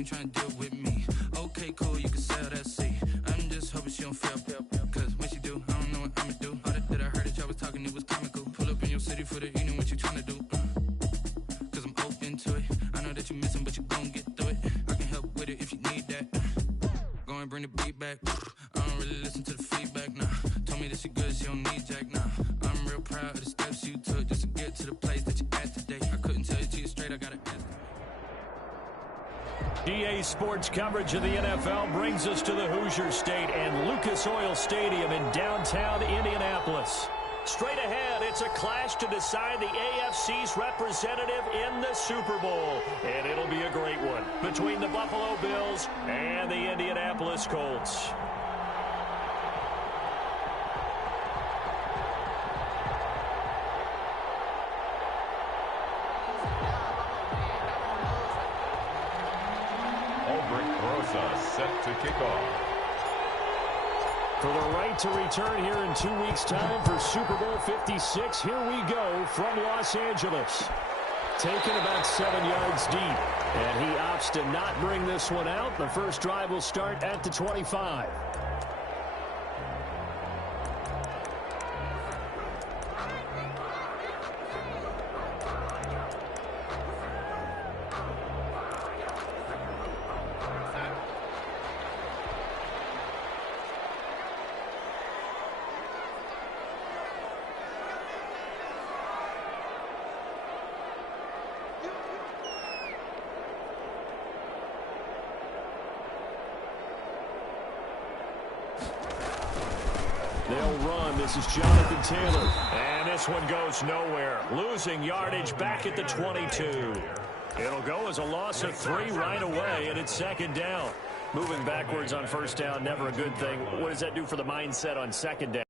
ain't trying to deal with me. Okay, cool, you can sell that seat. I'm just hoping she don't fail. Cause when she do, I don't know what I'ma do. All that I heard that y'all was talking, it was comical. Pull up in your city for the evening, what you trying to do? Cause I'm open to it. I know that you missing, but you gon' get through it. I can help with it if you need that. Go and bring the beat back. I don't really listen to the feedback, nah. Told me that she good, she don't need Jack, nah. I'm real proud of the steps you took just to get to the place that you at today. I couldn't tell you to you straight, I gotta ask. EA Sports coverage of the NFL brings us to the Hoosier State and Lucas Oil Stadium in downtown Indianapolis. Straight ahead, it's a clash to decide the AFC's representative in the Super Bowl. And it'll be a great one between the Buffalo Bills and the Indianapolis Colts. Set to kick off. For the right to return here in 2 weeks' time for Super Bowl 56, here we go from Los Angeles. Taken about 7 yards deep, and he opts to not bring this one out. The first drive will start at the 25. They'll run. This is Jonathan Taylor. And this one goes nowhere. Losing yardage back at the 22. It'll go as a loss of 3 right away, and it's second down. Moving backwards on first down, never a good thing. What does that do for the mindset on second down?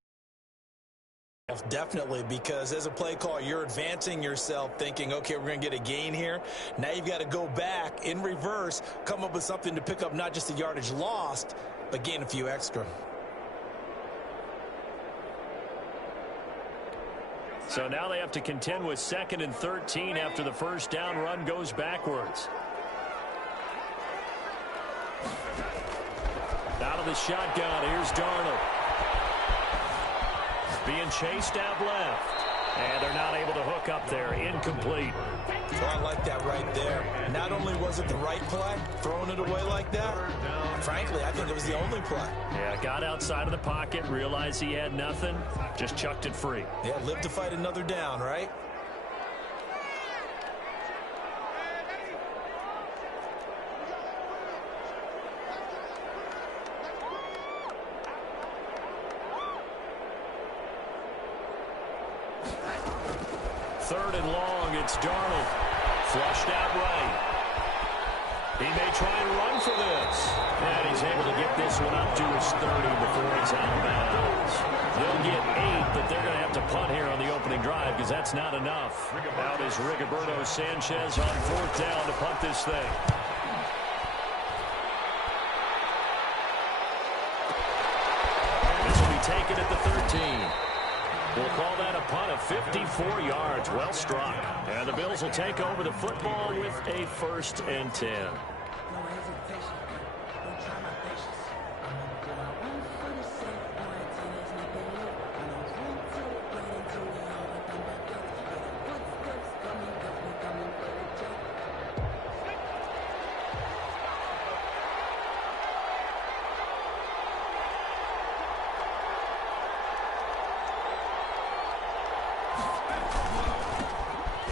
Definitely, because as a play caller, you're advancing yourself thinking, okay, we're going to get a gain here. Now you've got to go back in reverse, come up with something to pick up not just the yardage lost, but gain a few extra. So now they have to contend with 2nd and 13 after the first down run goes backwards. Out of the shotgun, here's Darnold. Being chased out left. And they're not able to hook up there. Incomplete. So I like that right there. Not only was it the right play, throwing it away like that, frankly, I think it was the only play. Yeah, got outside of the pocket, realized he had nothing, just chucked it free. Yeah, live to fight another down, right? Third and long, it's Darnold. Flushed out right. He may try and run for this. And he's able to get this one up to his 30 before he's out of bounds. They'll get 8, but they're going to have to punt here on the opening drive because that's not enough. Out is Rigoberto Sanchez on 4th down to punt this thing. This will be taken at the 13. We'll call that a punt of 54 yards. Well struck. And the Bills will take over the football with a 1st and 10.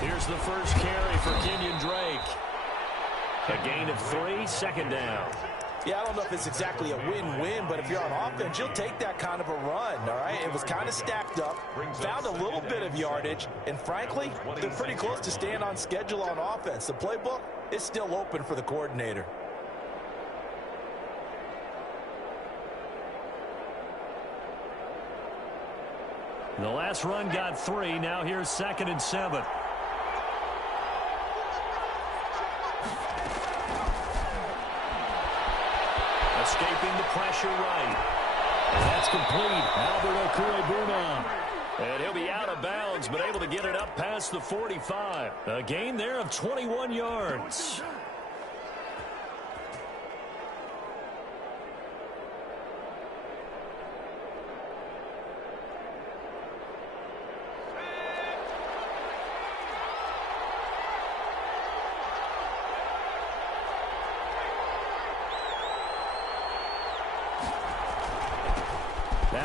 Here's the first carry for Kenyon Drake. A gain of 3, second down. Yeah, I don't know if it's exactly a win-win, but if you're on offense, you'll take that kind of a run, all right? It was kind of stacked up, found a little bit of yardage, and frankly, they're pretty close to staying on schedule on offense. The playbook is still open for the coordinator. The last run got 3. Now here's 2nd and 7. Escaping the pressure right. And that's complete. Albert Okwuegbunam. And he'll be out of bounds, but able to get it up past the 45. A gain there of 21 yards.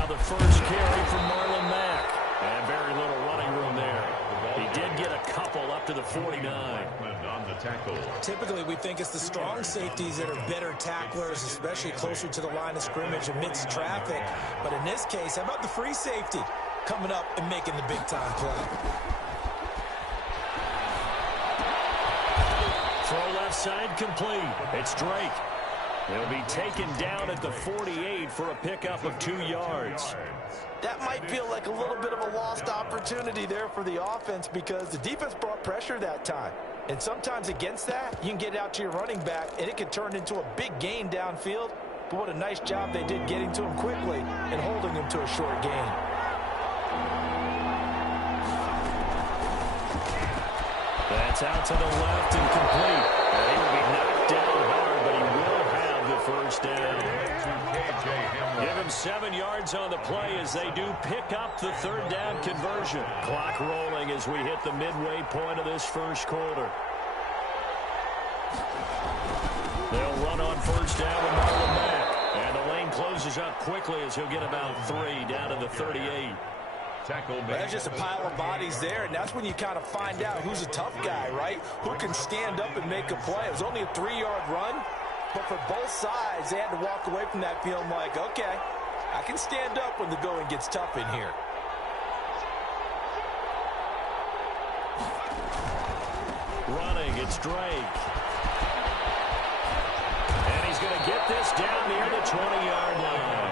Now the first carry from Marlon Mack. And very little running room there. He did get a couple up to the 49. On the tackle. Typically, we think it's the strong safeties that are better tacklers, especially closer to the line of scrimmage amidst traffic. But in this case, how about the free safety coming up and making the big-time play? Throw left side complete. It's Drake. He'll be taken down at the 48 for a pickup of 2 yards. That might feel like a little bit of a lost opportunity there for the offense because the defense brought pressure that time. And sometimes against that, you can get out to your running back, and it can turn into a big gain downfield. But what a nice job they did getting to him quickly and holding him to a short gain. That's out to the left and complete. And he will be knocked down hard, but he will have the first down. Give him 7 yards on the play as they do pick up the third down conversion. Clock rolling as we hit the midway point of this first quarter. They'll run on first down with Marlon Mack. And the lane closes up quickly as he'll get about 3 down to the 38. There's just a pile of bodies there, and that's when you kind of find out who's a tough guy, right? Who can stand up and make a play. It was only a 3-yard run, but for both sides, they had to walk away from that feeling like, okay, I can stand up when the going gets tough in here. Running, it's Drake. And he's going to get this down near the 20-yard line.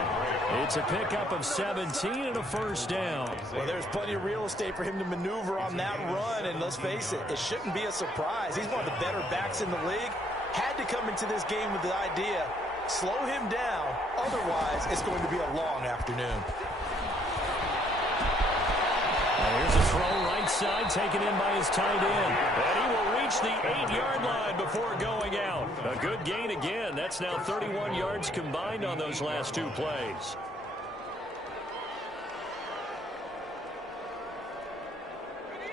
It's a pickup of 17 and a first down. Well, there's plenty of real estate for him to maneuver on that run, and let's face it, it shouldn't be a surprise. He's one of the better backs in the league. Had to come into this game with the idea, slow him down, otherwise it's going to be a long afternoon. Here's a throw right side taken in by his tight end. And he will reach the 8-yard line before going out. A good gain again. That's now 31 yards combined on those last 2 plays.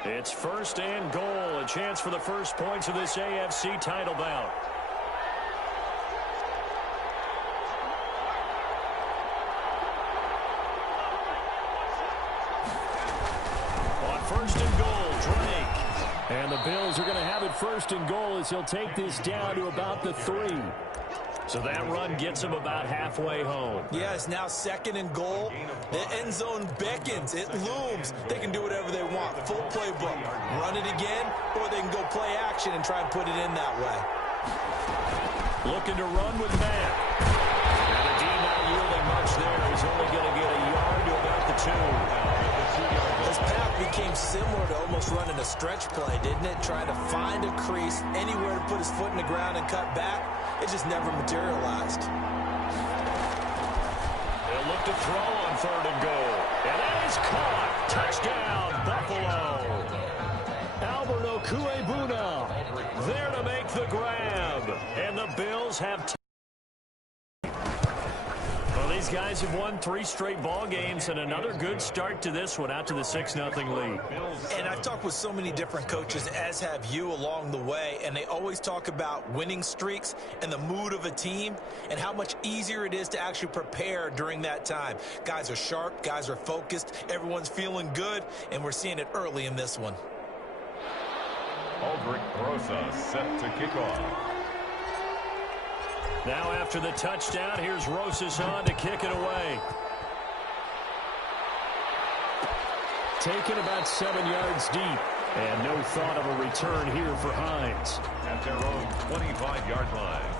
It's first and goal. A chance for the first points of this AFC title bout. First and goal, Drake. And the Bills are going to have it first and goal as he'll take this down to about the 3. So that run gets him about halfway home. Yeah, it's now second and goal. The end zone beckons. It looms. They can do whatever they want. Full playbook. Run it again, or they can go play action and try and put it in that way. Looking to run with Matt. And the D not yielding much there. He's only going to get a yard to about the 2. This path became similar to almost running a stretch play, didn't it? Trying to find a crease, anywhere to put his foot in the ground and cut back. It just never materialized. They'll look to throw on third and goal. And that is caught. Touchdown, Buffalo. Albert Okuebuna there to make the grab. And the Bills have these guys have won 3 straight ball games and another good start to this one out to the 6-0 lead. And I've talked with so many different coaches, as have you, along the way, and they always talk about winning streaks and the mood of a team and how much easier it is to actually prepare during that time. Guys are sharp, guys are focused, everyone's feeling good, and we're seeing it early in this one. Aldrich Rosa set to kick off. Now after the touchdown, here's Rosas on to kick it away. Taken about 7 yards deep. And no thought of a return here for Hines. At their own 25-yard line.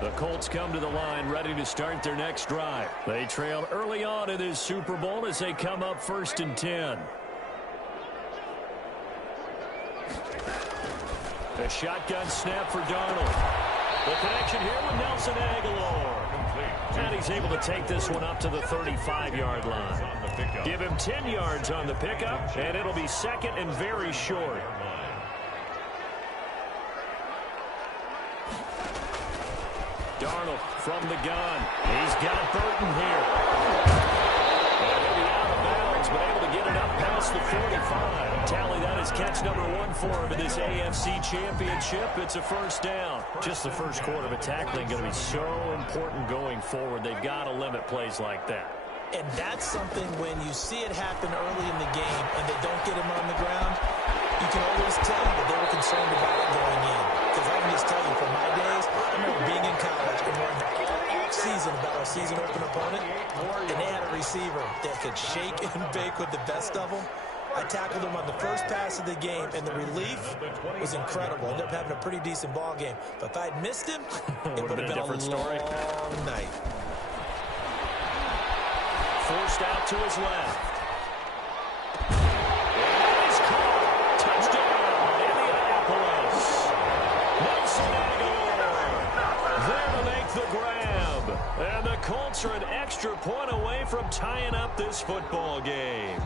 The Colts come to the line ready to start their next drive. They trail early on in this Super Bowl as they come up 1st and 10. A shotgun snap for Darnold. The connection here with Nelson Aguilar. And he's able to take this one up to the 35-yard line. Give him 10 yards on the pickup, and it'll be second and very short. Darnold from the gun. He's got Burton here. And he'll be across the 45. Tally that is catch number 1 for him in this AFC Championship. It's a first down. Just the first quarter, but tackling going to be so important going forward. They've got to limit plays like that. And that's something when you see it happen early in the game and they don't get him on the ground, you can always tell that they were concerned about it going in. Because I can just tell you, from my days, I remember being in college and worrying all season about our season open opponent, and they had a receiver that could shake and bake with the best of them. I tackled him on the first pass of the game, and the relief was incredible. Ended up having a pretty decent ball game. But if I had missed him, it would have been a different story. long night. Forced out to his left. And he's caught. Touchdown, Indianapolis. Nelson Aguilar there to make the grab. And the Colts are an extra point away from tying up this football game.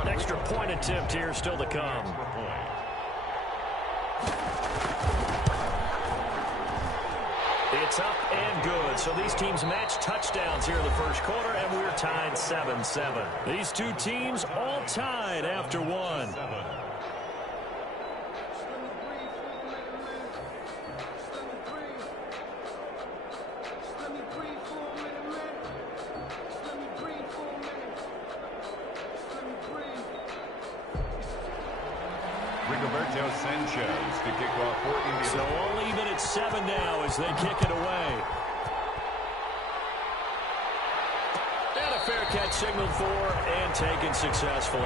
An extra point attempt here still to come. It's up and good. So these teams match touchdowns here in the first quarter, and we're tied 7-7. These two teams all tied after one. Rigoberto Sanchez to kick off for Indiana. So only even at 7 now as they kick it away. And a fair catch signaled for and taken successfully.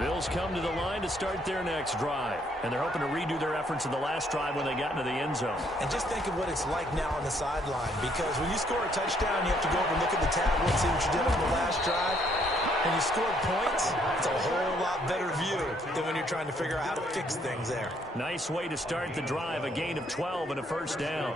Bills come to the line to start their next drive. And they're hoping to redo their efforts in the last drive when they got into the end zone. And just think of what it's like now on the sideline. Because when you score a touchdown, you have to go over and look at the tablet and see what you did on the last drive. When you scored points, it's a whole lot better view than when you're trying to figure out how to fix things there. Nice way to start the drive. A gain of 12 and a first down.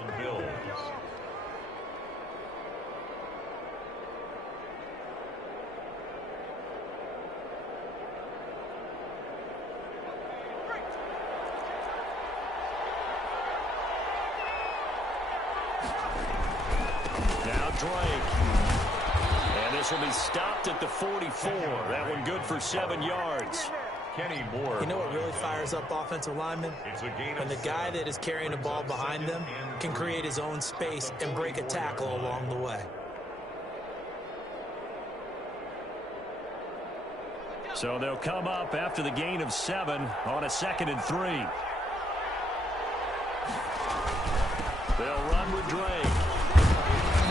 Drake. And this will be stopped at the 44. That one good for 7 yards. Kenny Moore. You know what really fires up offensive linemen? When the guy that is carrying the ball behind them can create his own space and break a tackle along the way. So they'll come up after the gain of 7 on a 2nd and 3. They'll run with Drake.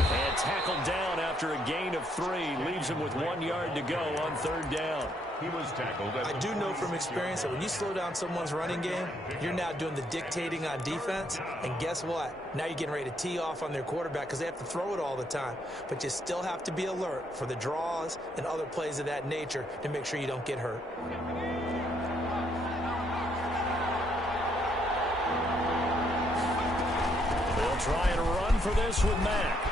And tackled down after a gain of 3. Leaves him with 1 yard to go on 3rd down. He was tackled. I do know from experience that when you slow down someone's running game, you're now doing the dictating on defense. And guess what? Now you're getting ready to tee off on their quarterback because they have to throw it all the time. But you still have to be alert for the draws and other plays of that nature to make sure you don't get hurt. They'll try and run for this with Mack.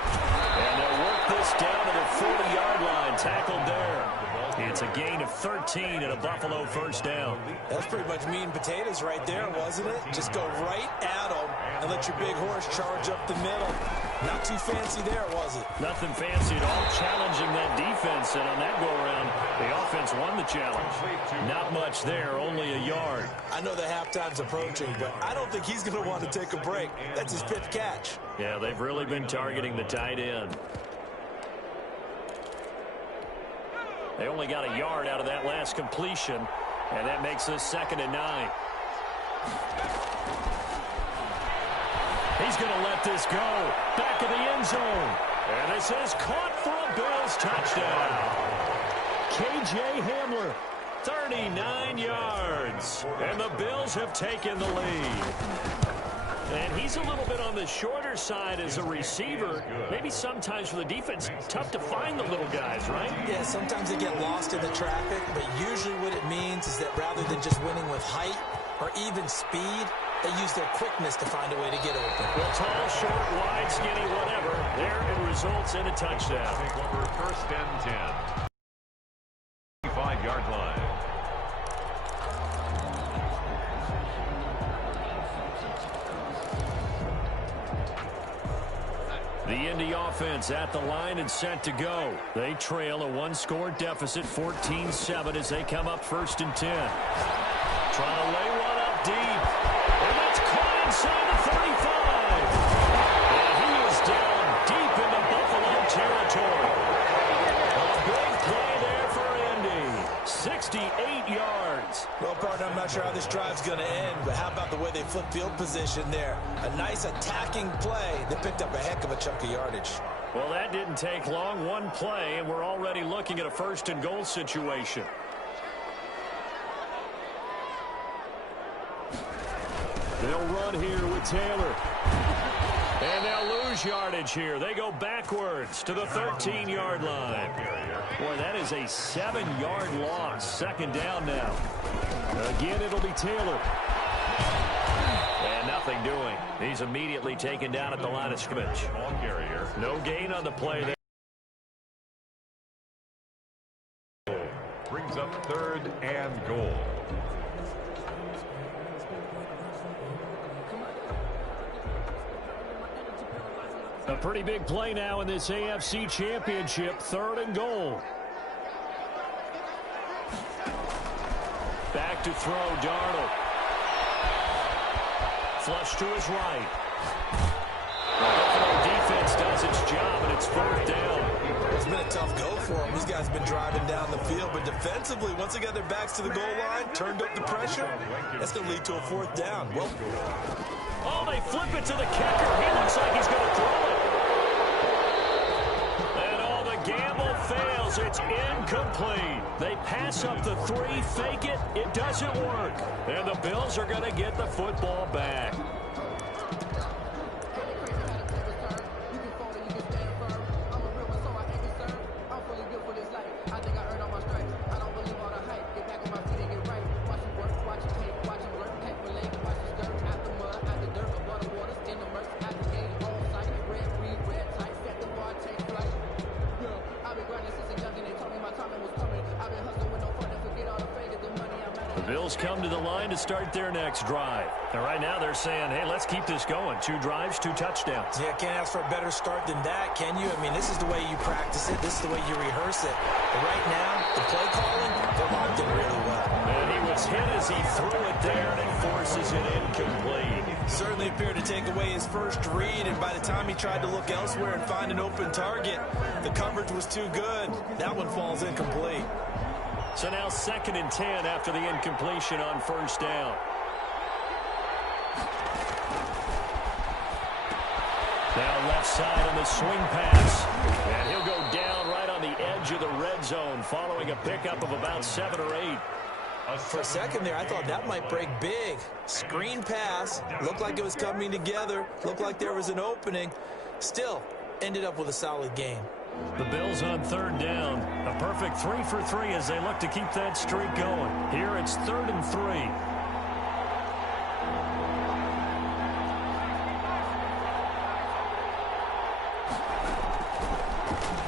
And they'll work this down to the 40-yard line. Tackled there. It's a gain of 13 and a Buffalo first down. That's pretty much meat and potatoes right there, wasn't it? Just go right at them and let your big horse charge up the middle. Not too fancy there, was it? Nothing fancy at all, challenging that defense. And on that go-around, the offense won the challenge. Not much there, only a yard. I know the halftime's approaching, but I don't think he's going to want to take a break. That's his 5th catch. Yeah, they've really been targeting the tight end. They only got a yard out of that last completion, and that makes this 2nd and 9. He's going to let this go. Back of the end zone. And this is caught for a Bills touchdown. K.J. Hamler, 39 yards. And the Bills have taken the lead. And he's a little bit on the shorter side as a receiver. Maybe sometimes for the defense, tough to find the little guys, right? Yeah, sometimes they get lost in the traffic, but usually what it means is that rather than just winning with height or even speed, they use their quickness to find a way to get open. Well, tall, short, wide, skinny, whatever. There it results in a touchdown. Take over 1st and 10. 5-yard line. The Indy offense at the line and set to go. They trail a one-score deficit, 14-7, as they come up 1st and 10. Trying to lay one up deep. And that's caught inside the 35. And he is down deep into Buffalo territory. A big play there for Indy. 68 yards. Well, partner, I'm not sure how this drive's going to end, but how about the way they flip field position there? A nice attacking play. They picked up a heck of a chunk of yardage. Well, that didn't take long. One play, and we're already looking at a 1st and goal situation. They'll run here with Taylor. And they'll lose yardage here. They go backwards to the 13-yard line. Boy, that is a 7-yard loss. 2nd down now. Again, it'll be Taylor. And nothing doing. He's immediately taken down at the line of scrimmage. No gain on the play there. Brings up 3rd and goal. A pretty big play now in this AFC Championship. 3rd and goal. Back to throw, Darnold. Flush to his right. The Buffalo defense does its job, and it's 4th down. It's been a tough go for them. These guys have been driving down the field, but defensively, once they got their backs to the goal line, turned up the pressure, that's going to lead to a 4th down. Well, oh, they flip it to the kicker. He looks like he's going to throw it. And all the gamble fails. It's incomplete. They pass up the 3, fake it. It doesn't work. And the Bills are going to get the football back. Bills come to the line to start their next drive. And right now they're saying, hey, let's keep this going. 2 drives, 2 touchdowns. Yeah, can't ask for a better start than that, can you? I mean, this is the way you practice it. This is the way you rehearse it. But right now, the play calling, they're locked in really well. And he was hit as he threw it there, and it forces it incomplete. Certainly appeared to take away his first read, and by the time he tried to look elsewhere and find an open target, the coverage was too good. That one falls incomplete. So now 2nd and 10 after the incompletion on 1st down. Now left side on the swing pass. And he'll go down right on the edge of the red zone following a pickup of about 7 or 8. For a second there, I thought that might break big. Screen pass. Looked like it was coming together. Looked like there was an opening. Still, ended up with a solid game. The Bills on 3rd down. A perfect 3 for 3 as they look to keep that streak going. Here it's 3rd and 3.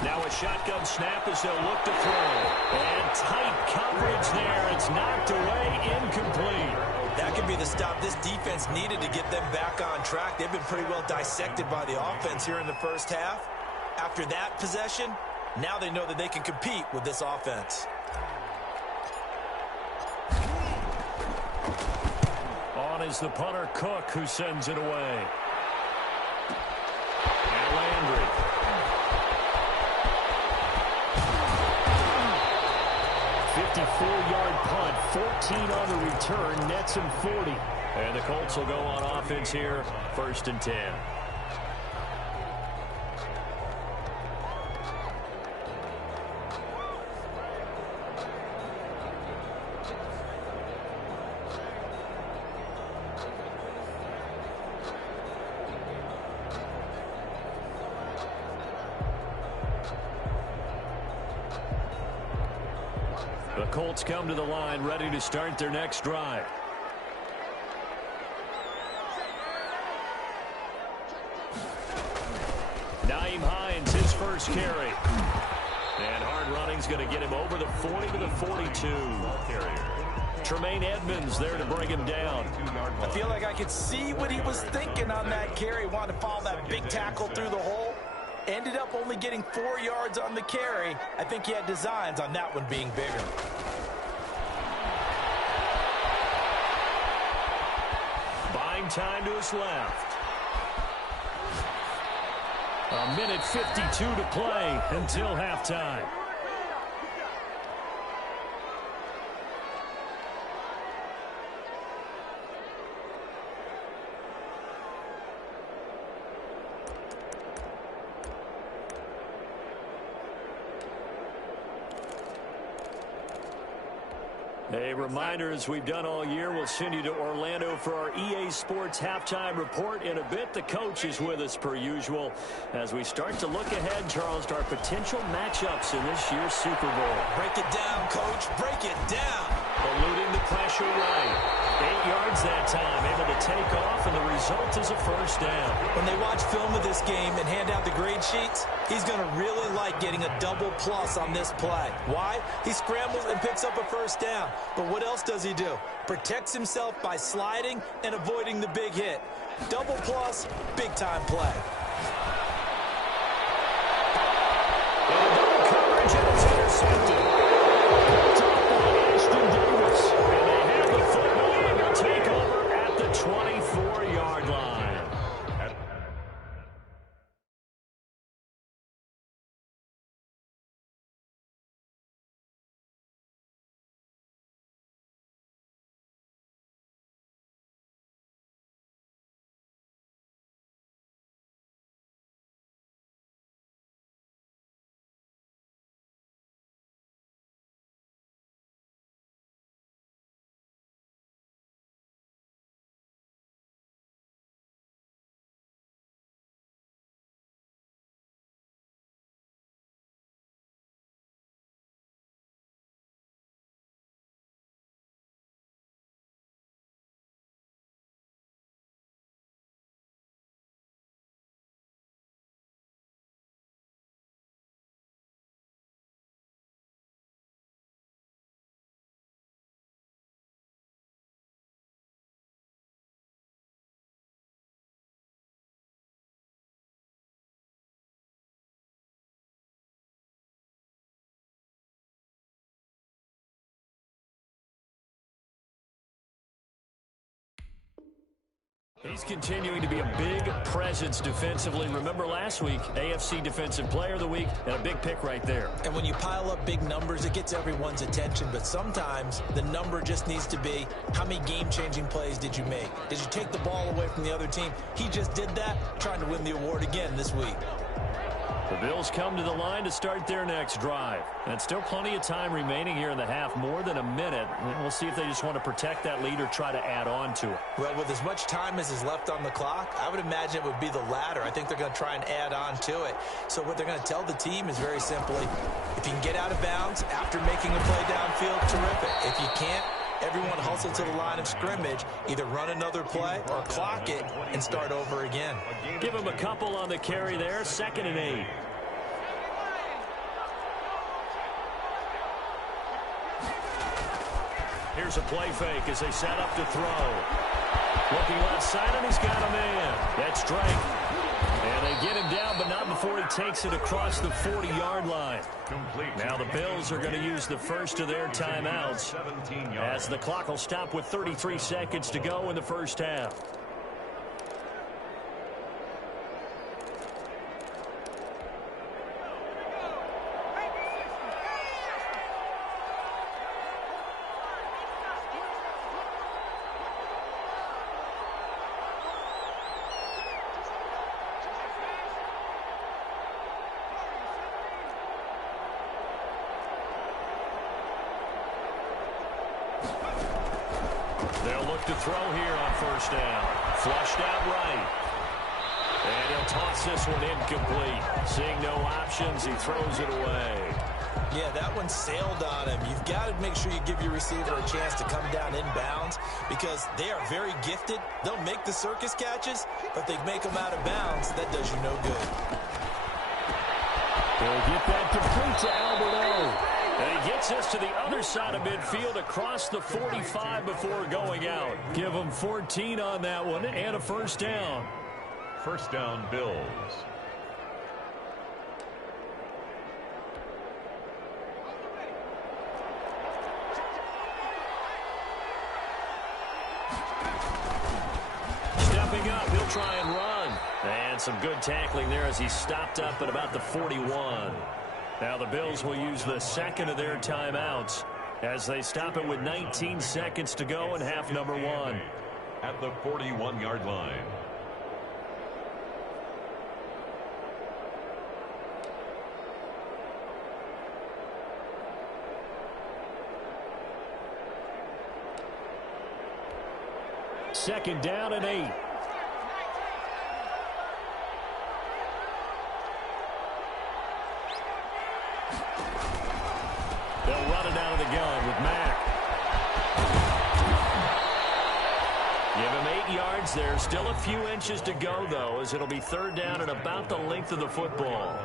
Now a shotgun snap as they'll look to throw. And tight coverage there. It's knocked away, incomplete. That could be the stop this defense needed to get them back on track. They've been pretty well dissected by the offense here in the first half. After that possession, now they know that they can compete with this offense. On is the punter, Cook, who sends it away. And Landry. "54-yard punt, 14 on the return, nets him 40. And the Colts will go on offense here, 1st and 10. The Colts come to the line, ready to start their next drive. Nyheim Hines, his first carry. And hard running's going to get him over the 40 to the 42. Tremaine Edmonds there to bring him down. I feel like I could see what he was thinking on that carry. Wanted to follow that big tackle through the hole. Ended up only getting 4 yards on the carry. I think he had designs on that one being bigger. Buying time to his left. A minute 52 to play until halftime. A reminder, as we've done all year, we'll send you to Orlando for our EA Sports halftime report in a bit. The coach is with us per usual as we start to look ahead, Charles, to our potential matchups in this year's Super Bowl. Break it down, Coach. Break it down. Eluding the pressure right. 8 yards that time, able to take off, and the result is a first down. When they watch film of this game and hand out the grade sheets, he's going to really like getting a double plus on this play. Why? He scrambles and picks up a first down. But what else does he do? Protects himself by sliding and avoiding the big hit. Double plus, big-time play. And double coverage, and it's intercepted. Picked up by Ashton Davis. And they have the football and will take over at the 24-yard line. He's continuing to be a big presence defensively. Remember last week, AFC Defensive Player of the Week, and a big pick right there. And when you pile up big numbers, it gets everyone's attention. But sometimes the number just needs to be, how many game-changing plays did you make? Did you take the ball away from the other team? He just did that, trying to win the award again this week. The Bills come to the line to start their next drive. And still plenty of time remaining here in the half, more than a minute. And we'll see if they just want to protect that lead or try to add on to it. Well, with as much time as is left on the clock, I would imagine it would be the latter. I think they're going to try and add on to it. So what they're going to tell the team is very simply, if you can get out of bounds after making a play downfield, terrific. If you can't, everyone hustle to the line of scrimmage, either run another play or clock it and start over again. Give them a couple on the carry there, 2nd and 8. Here's a play fake as they set up to throw. Looking left side, and he's got a man. That's Drake. And they get him down, but not before he takes it across the 40-yard line. Now the Bills are going to use the first of their timeouts as the clock will stop with 33 seconds to go in the first half. They'll look to throw here on first down. Flushed out right. And he'll toss this one incomplete. Seeing no options, he throws it away. Yeah, that one sailed on him. You've got to make sure you give your receiver a chance to come down inbounds because they are very gifted. They'll make the circus catches, but if they make them out of bounds, that does you no good. They'll get that complete to Alberto. And he gets us to the other side of midfield across the 45 before going out. Give him 14 on that one and a first down. First down, Bills. some good tackling there as he stopped up at about the 41. Now the Bills will use the second of their timeouts as they stop it with 19 seconds to go in half number one. At the 41-yard line. Second down and 8. They'll run it out of the gun with Mack. Give him 8 yards there. Still a few inches to go, though, as it'll be third down and about the length of the football.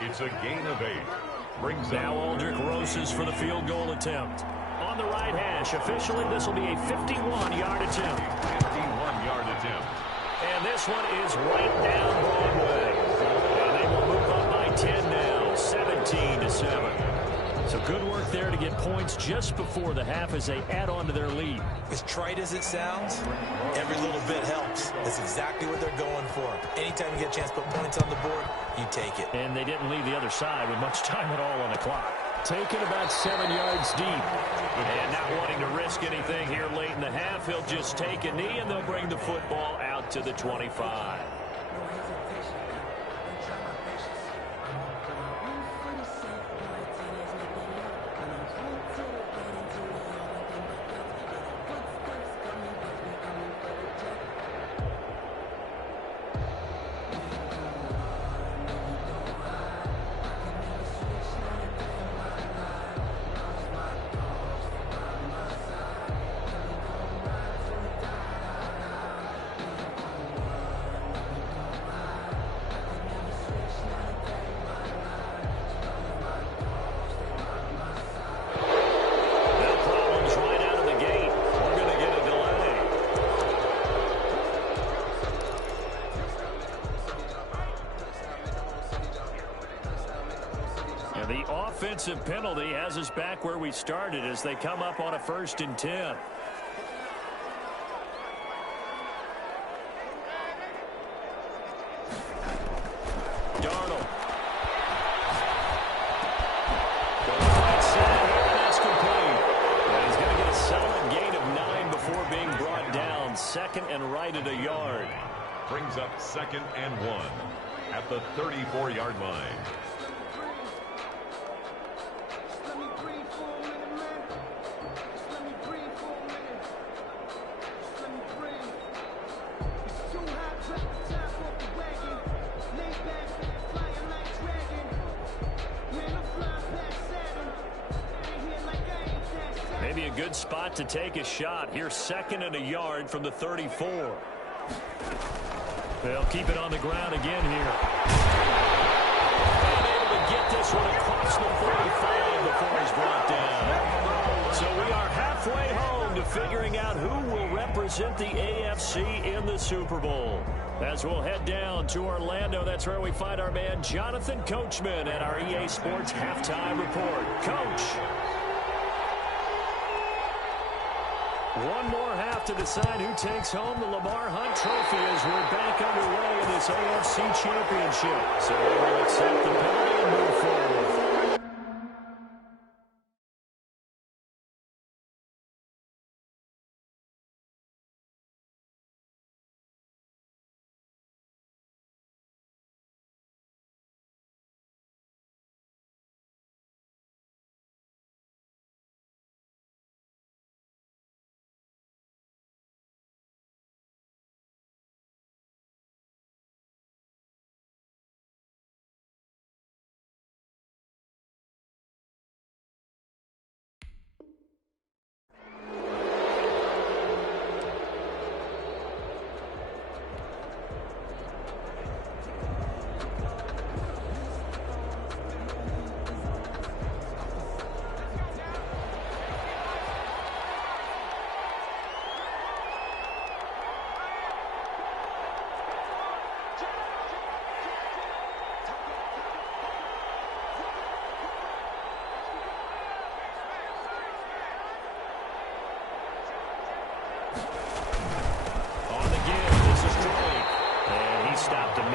It's a gain of 8. Brings now Aldrich Rosas for the field goal attempt. On the right hash, officially this will be a 51-yard attempt. 51-yard attempt. And this one is right down Broadway. And they will move up by 10 now, 17-7. So good work there to get points just before the half as they add on to their lead. As trite as it sounds, every little bit helps. That's exactly what they're going for. Anytime you get a chance to put points on the board, you take it. And they didn't leave the other side with much time at all on the clock. Taken about 7 yards deep. And not wanting to risk anything here late in the half, he'll just take a knee and they'll bring the football out to the 25. Offensive penalty has us back where we started as they come up on a 1st and 10. Darnold. Going right side here, and that's complete. And he's going to get a solid gain of 9 before being brought down. 2nd and right at a yard. Brings up 2nd and 1 at the 34-yard line. Maybe a good spot to take a shot. Here, 2nd and a yard from the 34. They'll keep it on the ground again here. And able to get this one across the 45 before he's brought down. So we are halfway home to figuring out who will represent the AFC in the Super Bowl. As we'll head down to Orlando, that's where we find our man Jonathan Coachman at our EA Sports Halftime Report. Coach. One more half to decide who takes home the Lamar Hunt Trophy as we're back underway in this AFC Championship. So we will accept the penalty and move forward.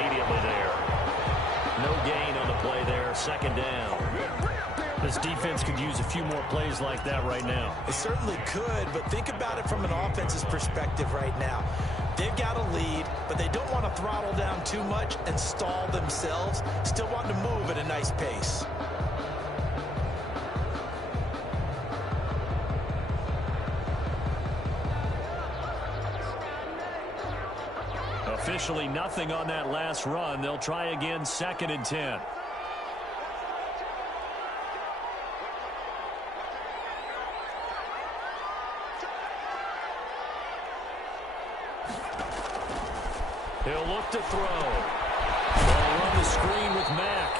immediately there. No gain on the play there, second down. This defense could use a few more plays like that right now. It certainly could, but think about it from an offense's perspective right now. They've got a lead, but they don't want to throttle down too much and stall themselves. Still want to move at a nice pace. Officially nothing on that last run. They'll try again, 2nd and 10. He'll look to throw. They'll run the screen with Mack.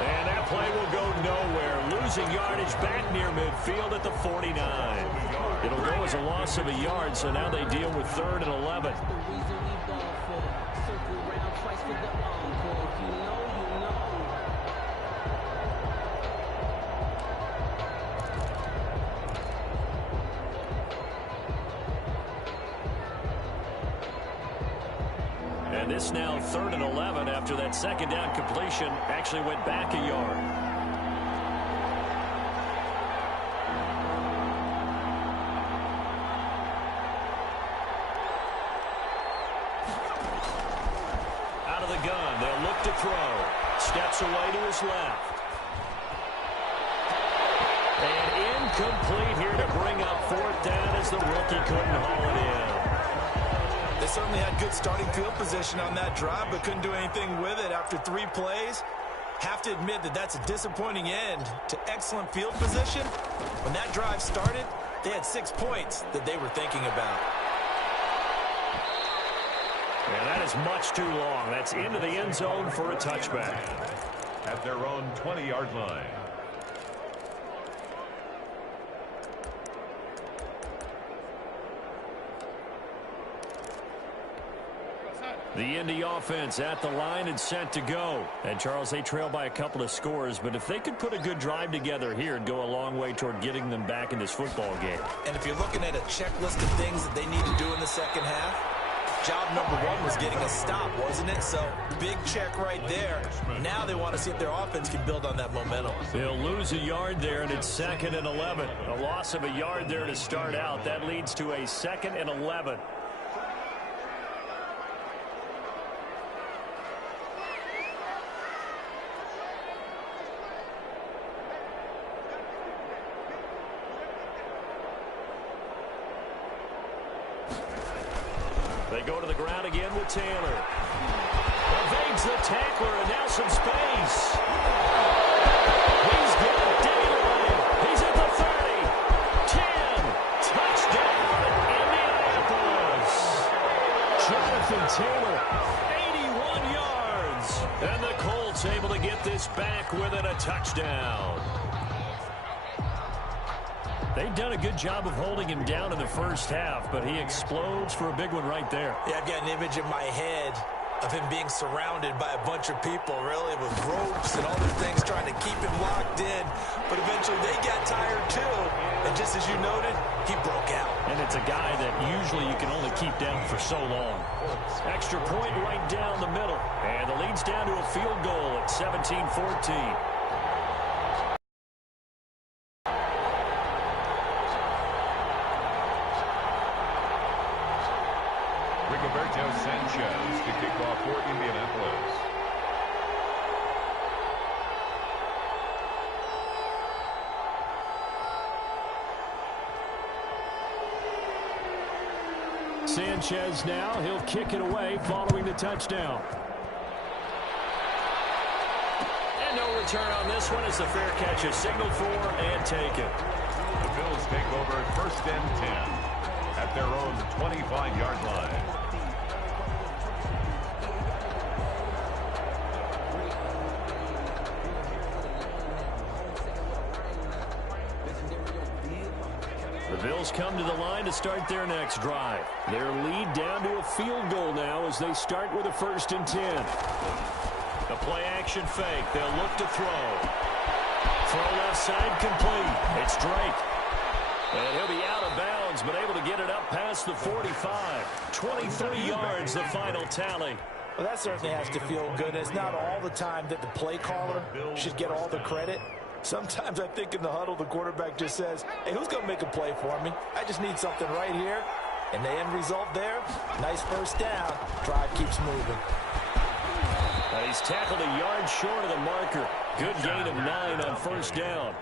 And that play will go nowhere. Losing yardage back near midfield at the 49. It'll go as a loss of a yard, so now they deal with 3rd and 11. And this now 3rd and 11 after that second down completion actually went back a yard. Out of the gun, they'll look to throw. Steps away to his left. And incomplete here to bring up 4th down as the rookie couldn't haul it in. They certainly had good starting field position on that drive, but couldn't do anything with it after 3 plays. Have to admit that that's a disappointing end to excellent field position. When that drive started, they had 6 points that they were thinking about. And that is much too long. That's into the end zone for a touchback. At their own 20-yard line. The Indy offense at the line and set to go. And, Charles, they trail by a couple of scores, but if they could put a good drive together here, it'd go a long way toward getting them back in this football game. And if you're looking at a checklist of things that they need to do in the second half, job number 1 was getting a stop, wasn't it? So, big check right there. Now they want to see if their offense can build on that momentum. They'll lose a yard there, and it's 2nd and 11. A loss of a yard there to start out. That leads to a 2nd and 11. They go to the ground again with Taylor. Evades the tackler, and now some space. He's got daylight. He's at the 30. 10. Touchdown, Indianapolis. Jonathan Taylor, 81 yards. And the Colts able to get this back within a touchdown. They've done a good job of holding him down in the first half, but he explodes for a big one right there. Yeah, I've got an image in my head of him being surrounded by a bunch of people, really, with ropes and other things trying to keep him locked in. But eventually they got tired, too. And just as you noted, he broke out. And it's a guy that usually you can only keep down for so long. Extra point right down the middle. And the lead's down to a field goal at 17-14. Sanchez to kick off for Indianapolis. Sanchez now, he'll kick it away following the touchdown. And no return on this one as the fair catch is signaled for and taken. The Bills take over 1st and 10 at their own 25-yard line. The Bills come to the line to start their next drive. Their lead down to a field goal now as they start with a 1st and 10. The play action fake. They'll look to throw. Throw left side complete. It's Drake. And he'll be out of bounds, but able to get it up past the 45. 23 yards, the final tally. Well, that certainly has to feel good. It's not all the time that the play caller should get all the credit. Sometimes I think in the huddle, the quarterback just says, hey, who's going to make a play for me? I just need something right here. And the end result there, nice first down. Drive keeps moving. He's tackled a yard short of the marker. Good gain of 9 on first down.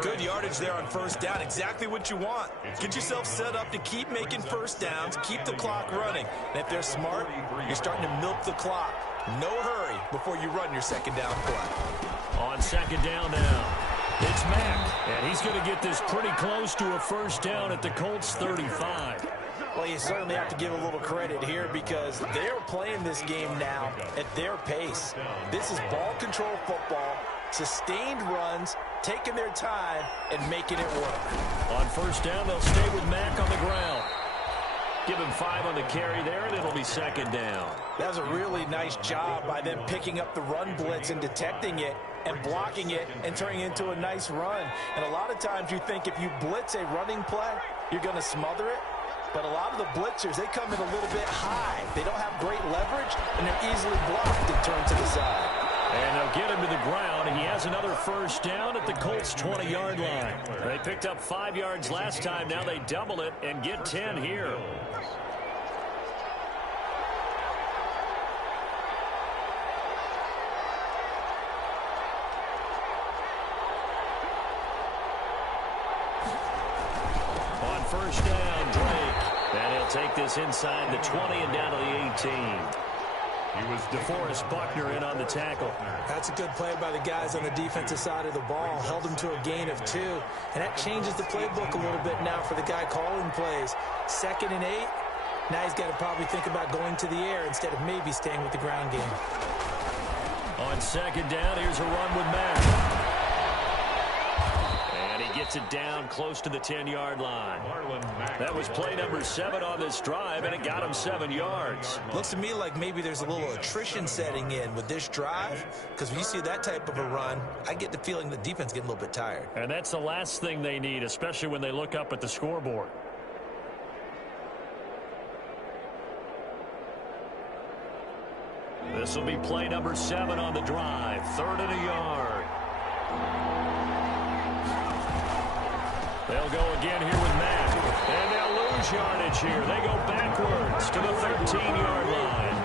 Good yardage there on first down. Exactly what you want. Get yourself set up to keep making first downs, keep the clock running. And if they're smart, you're starting to milk the clock. No hurry before you run your second down play. On second down now, it's Mack. And he's going to get this pretty close to a first down at the Colts 35. Well, you certainly have to give a little credit here because they're playing this game now at their pace. This is ball control football, sustained runs, taking their time, and making it work. On first down, they'll stay with Mack on the ground. Give him 5 on the carry there, and it'll be second down. That was a really nice job by them picking up the run blitz and detecting it and blocking it and turning it into a nice run. And a lot of times you think if you blitz a running play, you're going to smother it. But a lot of the blitzers, they come in a little bit high. They don't have great leverage, and they're easily blocked and turned to the side. And they'll get him to the ground. He has another first down at the Colts' 20-yard line. They picked up 5 yards last time. Now they double it and get 10 here. On first down, Drake. And he'll take this inside the 20 and down to the 18. He was DeForest Buckner in on the tackle. That's a good play by the guys on the defensive side of the ball. Held him to a gain of 2. And that changes the playbook a little bit now for the guy calling plays. 2nd and 8. Now he's got to probably think about going to the air instead of maybe staying with the ground game. On second down, here's a run with Mack. And he gets it down close to the 10-yard line. That was play number 7 on this drive, and it got him 7 yards. Looks to me like maybe there's a little attrition setting in with this drive, because when you see that type of a run, I get the feeling the defense getting a little bit tired. And that's the last thing they need, especially when they look up at the scoreboard. This will be play number 7 on the drive. 3rd and a yard. They'll go again here with Mack. And they'll lose yardage here. They go backwards to the 13-yard line.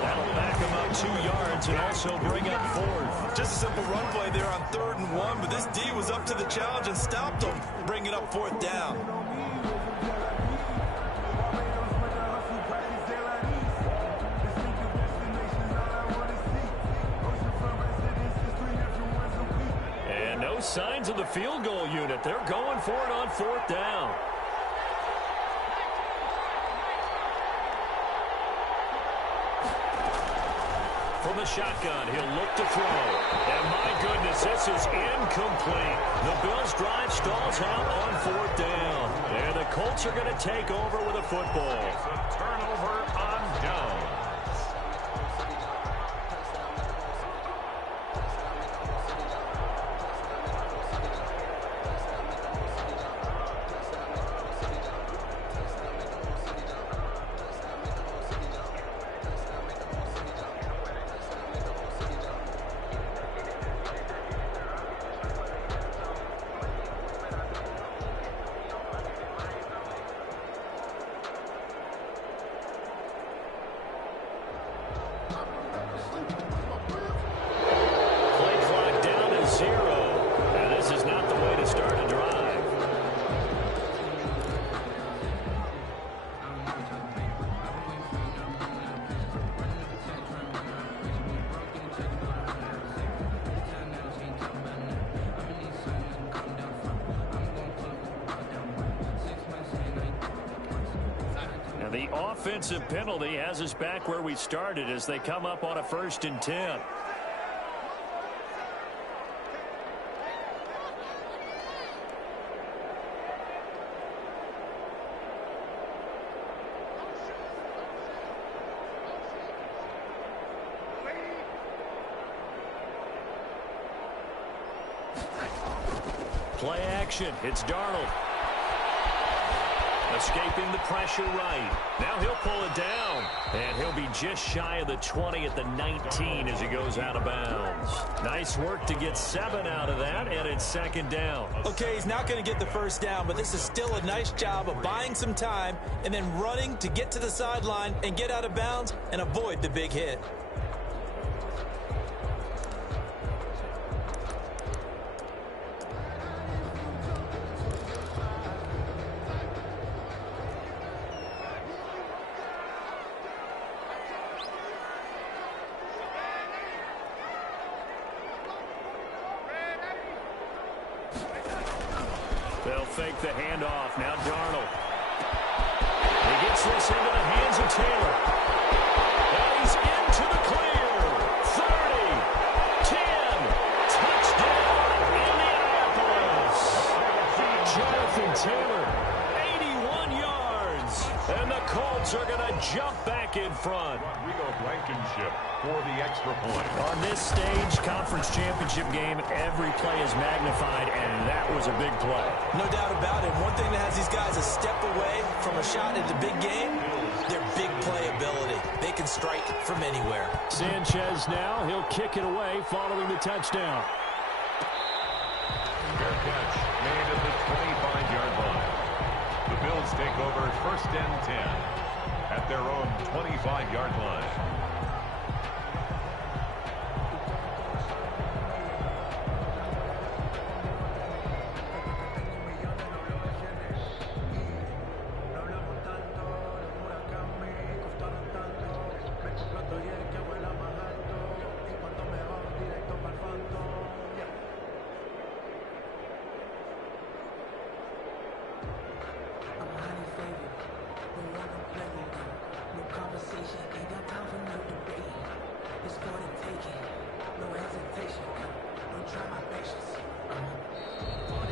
That'll back them up 2 yards and also bring up 4th. Just a simple run play there on 3rd and 1, but this D was up to the challenge and stopped them, bringing up 4th down. Signs of the field goal unit. They're going for it on 4th down. From the shotgun, he'll look to throw. And my goodness, this is incomplete. The Bills' drive stalls out on 4th down. And the Colts are going to take over with a football. It's a turnover on down. The offensive penalty has us back where we started as they come up on a 1st and 10. Play action. It's Darnold. Escaping the pressure right. Now he'll pull it down. And he'll be just shy of the 20 at the 19 as he goes out of bounds. Nice work to get 7 out of that, and it's second down. Okay, he's not going to get the first down, but this is still a nice job of buying some time and then running to get to the sideline and get out of bounds and avoid the big hit. They'll fake the handoff. Now Darnold. He gets this into the hands of Taylor. And he's into the clear. 30, 10, touchdown, Indianapolis. Jonathan Taylor, 81 yards. And the Colts are going to jump back in front. Rodrigo Blankenship for the extra point. On this stage, conference championship game, every play is magnified, and that was a big play. No doubt about it. One thing that has these guys a step away from a shot at the big game, their big play ability. They can strike from anywhere. Sanchez now, he'll kick it away following the touchdown. Fair catch made at the 25-yard line. The Bills take over first and 10 at their own 25-yard line.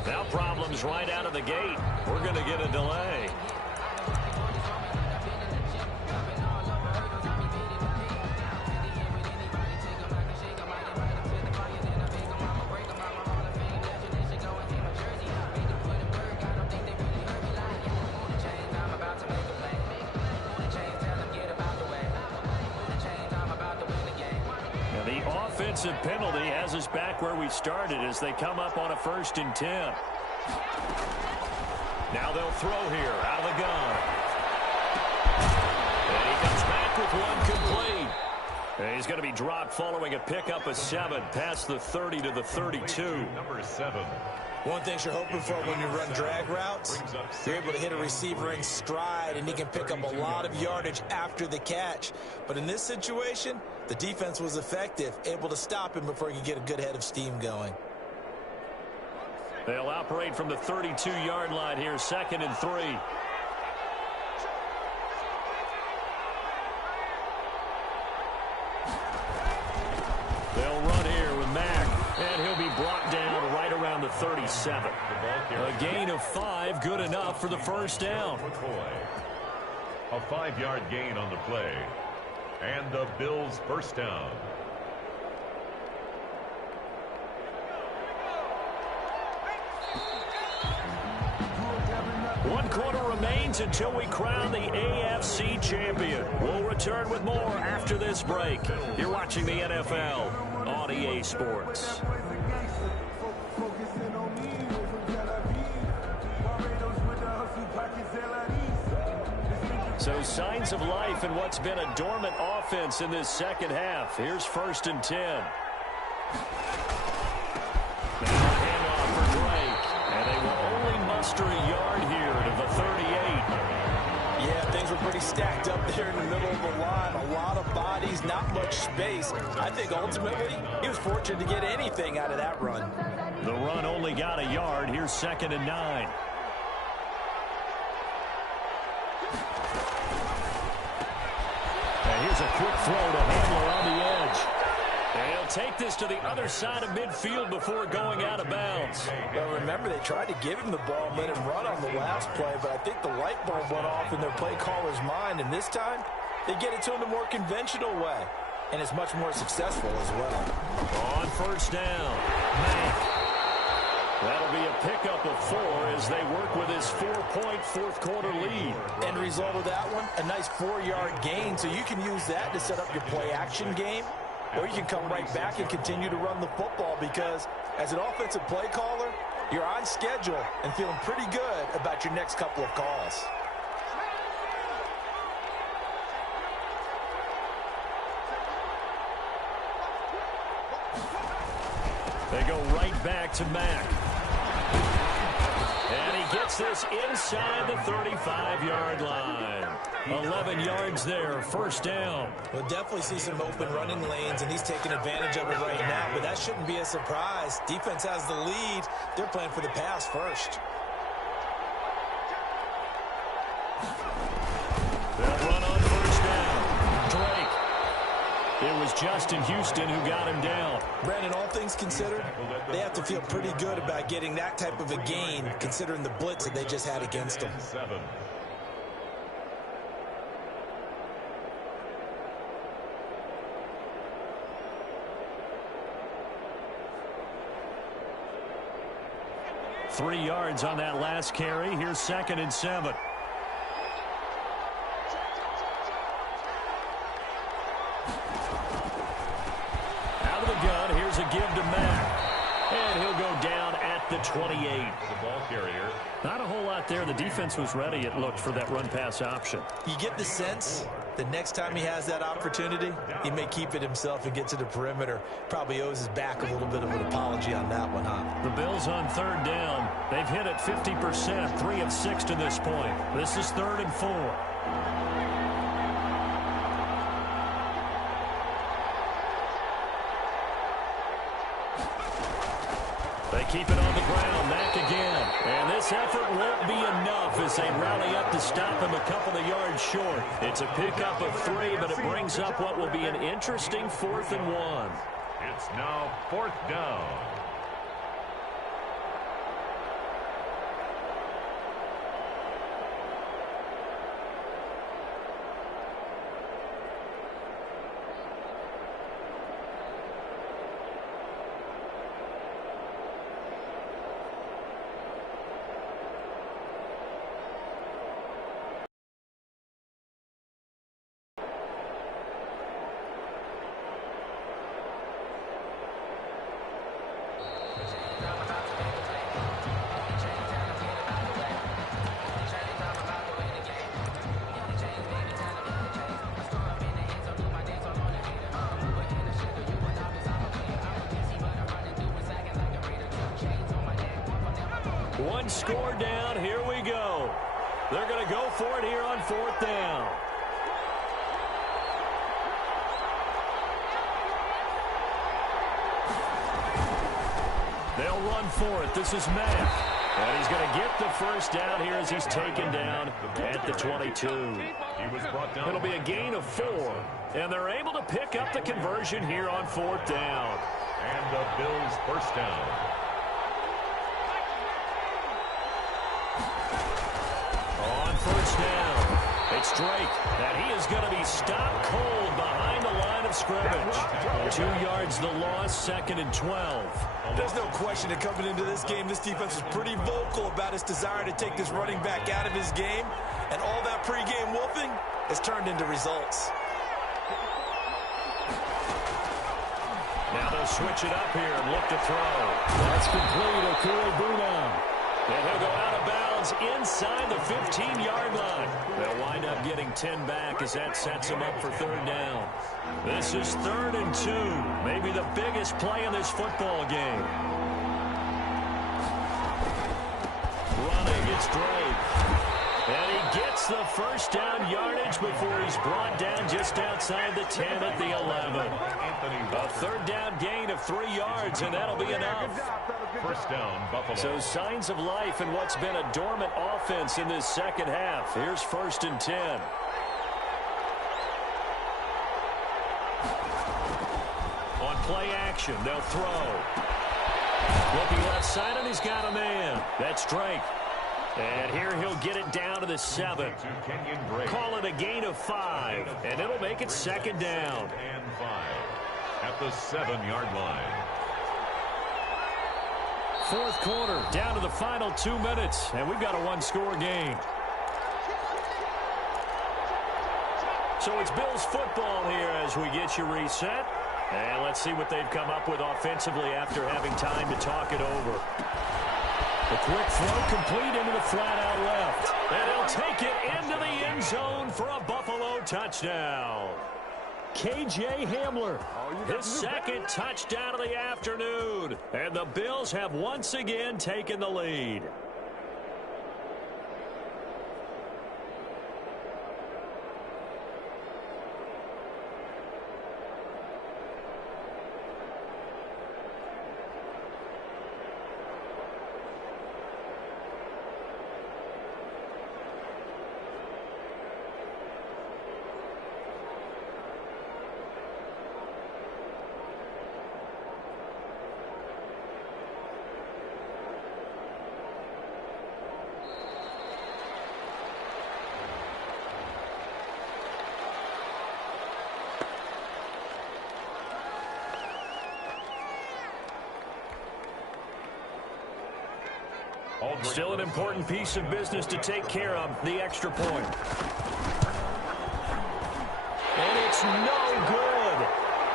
Now problems right out of the gate. We're going to get a delay. Offensive penalty has us back where we started as they come up on a 1st and 10. Now they'll throw here out of the gun. And he comes back with one complete. And he's going to be dropped following a pickup of 7 past the 30 to the 32. Number 7. One thing you're hoping for when you run drag routes, you're able to hit a receiver in stride, and he can pick up a lot of yardage after the catch. But in this situation, the defense was effective, able to stop him before he could get a good head of steam going. They'll operate from the 32-yard line here, 2nd and 3. They'll run here with Mack, and he'll be brought down right around the 37. A gain of 5, good enough for the first down. A 5-yard gain on the play. And the Bills' first down. One quarter remains until we crown the AFC champion. We'll return with more after this break. You're watching the NFL on EA Sports. So signs of life in what's been a dormant offense in this second half. Here's 1st and 10. Now handoff for Drake. And they will only muster a yard here to the 38. Yeah, things were pretty stacked up there in the middle of the line. A lot of bodies, not much space. I think ultimately he was fortunate to get anything out of that run. The run only got a yard. Here's 2nd and 9. And here's a quick throw to Hamler on the edge. And he'll take this to the other side of midfield before going out of bounds. Well, remember, they tried to give him the ball and let him run on the last play, but I think the light bulb went off in their play caller's mind, and this time they get it to him the more conventional way, and it's much more successful as well. On 1st down, Mack. That'll be a pickup of 4 as they work with his 4-point fourth-quarter lead. End result of that one, a nice 4-yard gain. So you can use that to set up your play-action game, or you can come right back and continue to run the football because as an offensive play caller, you're on schedule and feeling pretty good about your next couple of calls. They go right back to Mack. And he gets this inside the 35-yard line. 11 yards there, first down. We'll definitely see some open running lanes, and he's taking advantage of it right now, but that shouldn't be a surprise. Defense has the lead. They're playing for the pass first. They'll run on first down. Drake. It was Justin Houston who got him down. Brandon, all things considered, they have to feel pretty good about getting that type of a gain, considering the blitz that they just had against them. 7. Three yards on that last carry. Here's 2nd and 7. Out of the gun, here's a give to Mack. And he'll go down at the 28. The ball carrier. Not a whole lot there. The defense was ready, it looked, for that run-pass option. You get the sense the next time he has that opportunity, he may keep it himself and get to the perimeter. Probably owes his back a little bit of an apology on that one, huh? The Bills on 3rd down. They've hit it 50%, 3 of 6 to this point. This is 3rd and 4. They keep it on the ground. Mack again. And this effort won't be enough as they rally up to stop him a couple of yards short. It's a pickup of 3, but it brings up what will be an interesting 4th and 1. It's now 4th down. One score down. Here we go. They're going to go for it here on 4th down. They'll run for it. This is Mack. And he's going to get the first down here as he's taken down at the 22. It'll be a gain of 4. And they're able to pick up the conversion here on 4th down. And the Bills' first down. On first down, it's Drake, and he is going to be stopped cold behind the line of scrimmage. 2 yards the loss, 2nd and 12. There's no question that coming into this game, this defense was pretty vocal about its desire to take this running back out of his game, and all that pregame wolfing has turned into results. Now they'll switch it up here and look to throw. That's complete. Okui-Buna. And he'll go out of bounds inside the 15-yard line. They'll wind up getting 10 back as that sets them up for 3rd down. This is 3rd and 2. Maybe the biggest play in this football game. Running, it's Drake. And he gets the first down yardage before he's brought down just outside the 10 at the 11. A 3rd down gain of 3 yards, and that'll be enough. First down, Buffalo. So signs of life in what's been a dormant offense in this second half. Here's 1st and 10. On play action, they'll throw. Looking left side, and he's got a man. That's Drake. And here he'll get it down to the 7. Call it a gain of 5, and it'll make it 2nd down. And 5 at the 7-yard line. fourth quarter, down to the final 2 minutes, and we've got a one-score game. So it's Bills football here as we get you reset. And let's see what they've come up with offensively after having time to talk it over. The quick throw complete into the flat out left. And he'll take it into the end zone for a Buffalo touchdown. K.J. Hamler, his second touchdown of the afternoon. And the Bills have once again taken the lead. Still an important piece of business to take care of, the extra point. And it's no good.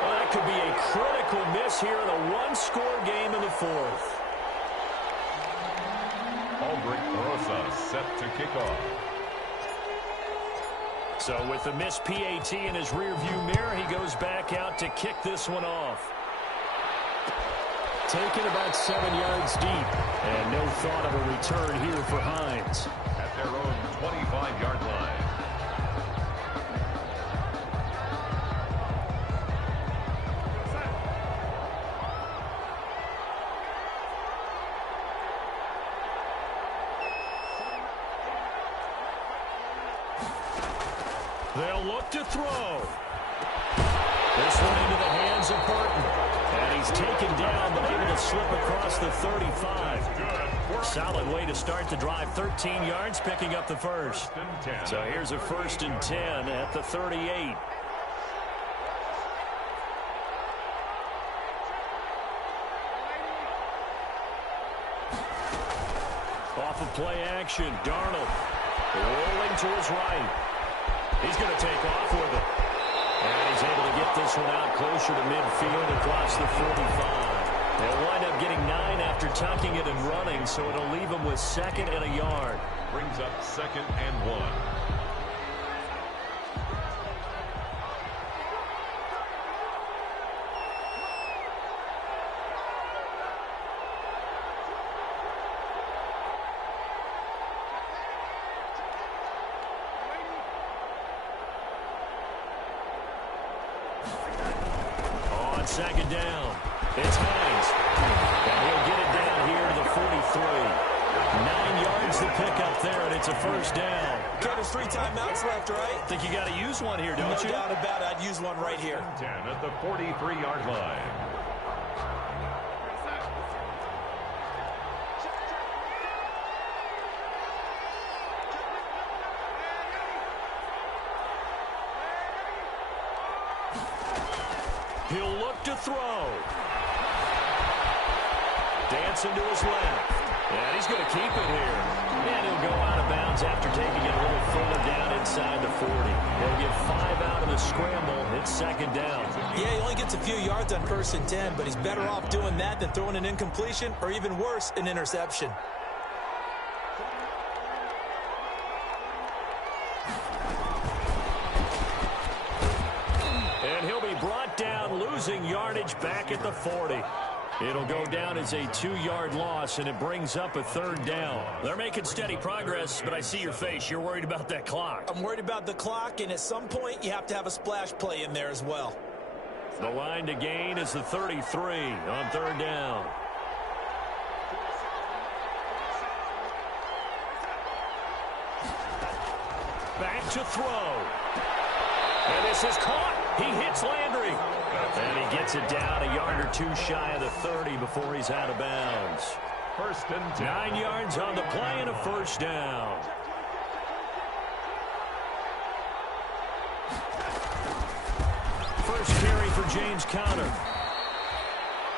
Well, that could be a critical miss here in a one-score game in the fourth. Aldrich Rosa set to kick off. So with the missed PAT in his rearview mirror, he goes back out to kick this one off. Taken about 7 yards deep, and no thought of a return here for Hines. At their own 25-yard line. They'll look to throw. This one into the hands of Burton. And he's taken down, but able to slip across the 35. Solid way to start the drive. 13 yards, picking up the first. So here's a 1st and 10 at the 38. Off of play action, Darnold rolling to his right. He's going to take off with it. And he's able to get this one out closer to midfield across the 45. They'll wind up getting 9 after tucking it and running, so it'll leave him with 2nd and a yard. Brings up 2nd and 1. On 2nd down, it's Hines. And he'll get it down here to the 43. 9 yards to pick up there, and it's a 1st down. Okay, there's 3 timeouts left, right? Think you got to use one here, don't you? No doubt about it. I'd use one right here. 10 at the 43-yard line. He'll look to throw. Dancing to his left. And he's going to keep it here. And he'll go out of bounds after taking it a little further down inside the 40. They'll get 5 out of the scramble. It's 2nd down. Yeah, he only gets a few yards on 1st and 10, but he's better off doing that than throwing an incompletion or even worse, an interception. And he'll be brought down, losing yardage back at the 40. It'll go down as a 2-yard loss, and it brings up a 3rd down. They're making steady progress, but I see your face. You're worried about that clock. I'm worried about the clock, and at some point, you have to have a splash play in there as well. The line to gain is the 33 on 3rd down. Back to throw. And this is caught. He hits Landry. And he gets it down a yard or 2 shy of the 30 before he's out of bounds. 1st and 10. 9 yards on the play and a 1st down. First carry for James Conner.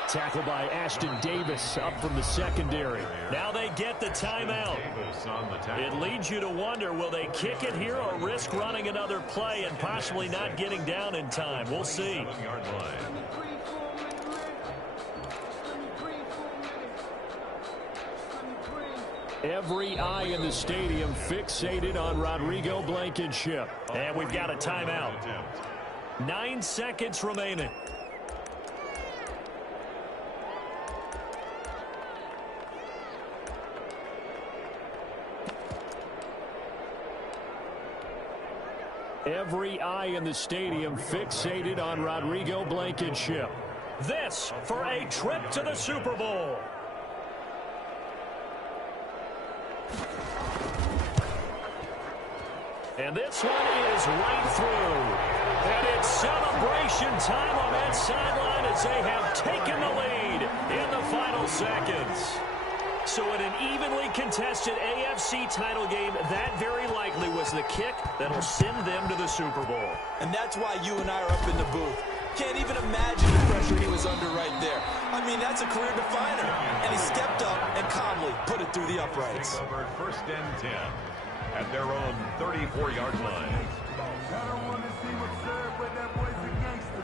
Tackle by Ashton Davis up from the secondary. Now they get the timeout. It leads you to wonder, will they kick it here or risk running another play and possibly not getting down in time? We'll see. Every eye in the stadium fixated on Rodrigo Blankenship. And we've got a timeout. 9 seconds remaining. Every eye in the stadium fixated on Rodrigo Blankenship. This for a trip to the Super Bowl. And this one is right through. And it's celebration time on that sideline as they have taken the lead in the final seconds. So in an evenly contested AFC title game, that very likely was the kick that'll send them to the Super Bowl. And that's why you and I are up in the booth. Can't even imagine the pressure he was under right there. I mean, that's a career definer. And he stepped up and calmly put it through the uprights. First and 10 at their own 34-yard line. I don't want to seem absurd, but that boy's a gangster.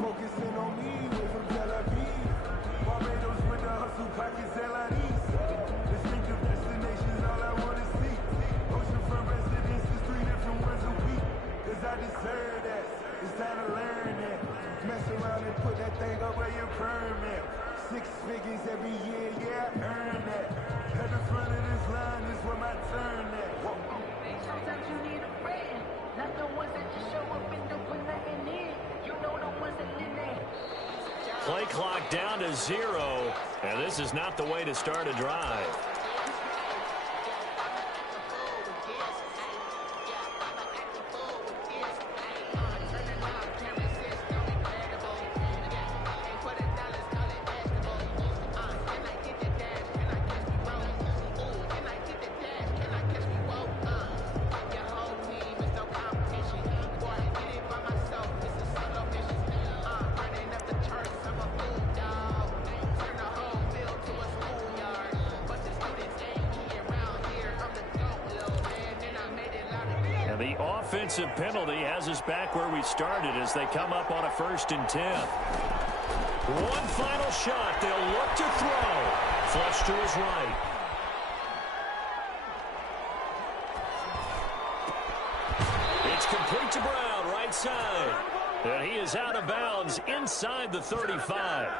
Focusing on me, we're from Tel Aviv. Barbados with the hustle, pockets LIDs. Distinctive destinations, all I want to see. Oceanfront residences, 3 different ones a week. Cause I deserve that. It's time to learn that. Mess around and put that thing up where your permit. 6 figures every year, yeah, I earn that. At the front of this line is where my turn at. Sometimes you need a friend, not the ones that just show up and don't put nothing in. You know the ones that live there. Play clock down to 0, and this is not the way to start a drive. The offensive penalty has us back where we started as they come up on a 1st and 10. One final shot. They'll look to throw. Flush to his right. It's complete to Brown, right side. And he is out of bounds inside the 35.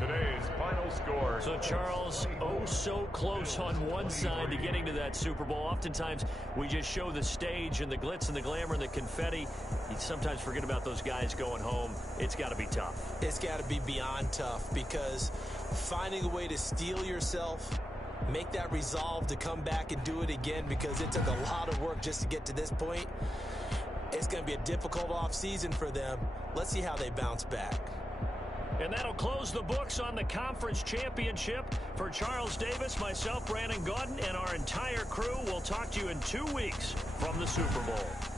Today's final score. So, Charles, oh so close on one side to getting to that Super Bowl. Oftentimes, we just show the stage and the glitz and the glamour and the confetti. You sometimes forget about those guys going home. It's got to be tough. It's got to be beyond tough because finding a way to steel yourself, make that resolve to come back and do it again because it took a lot of work just to get to this point. It's going to be a difficult offseason for them. Let's see how they bounce back. And that'll close the books on the conference championship. For Charles Davis, myself, Brandon Gaudin, and our entire crew, we'll talk to you in 2 weeks from the Super Bowl.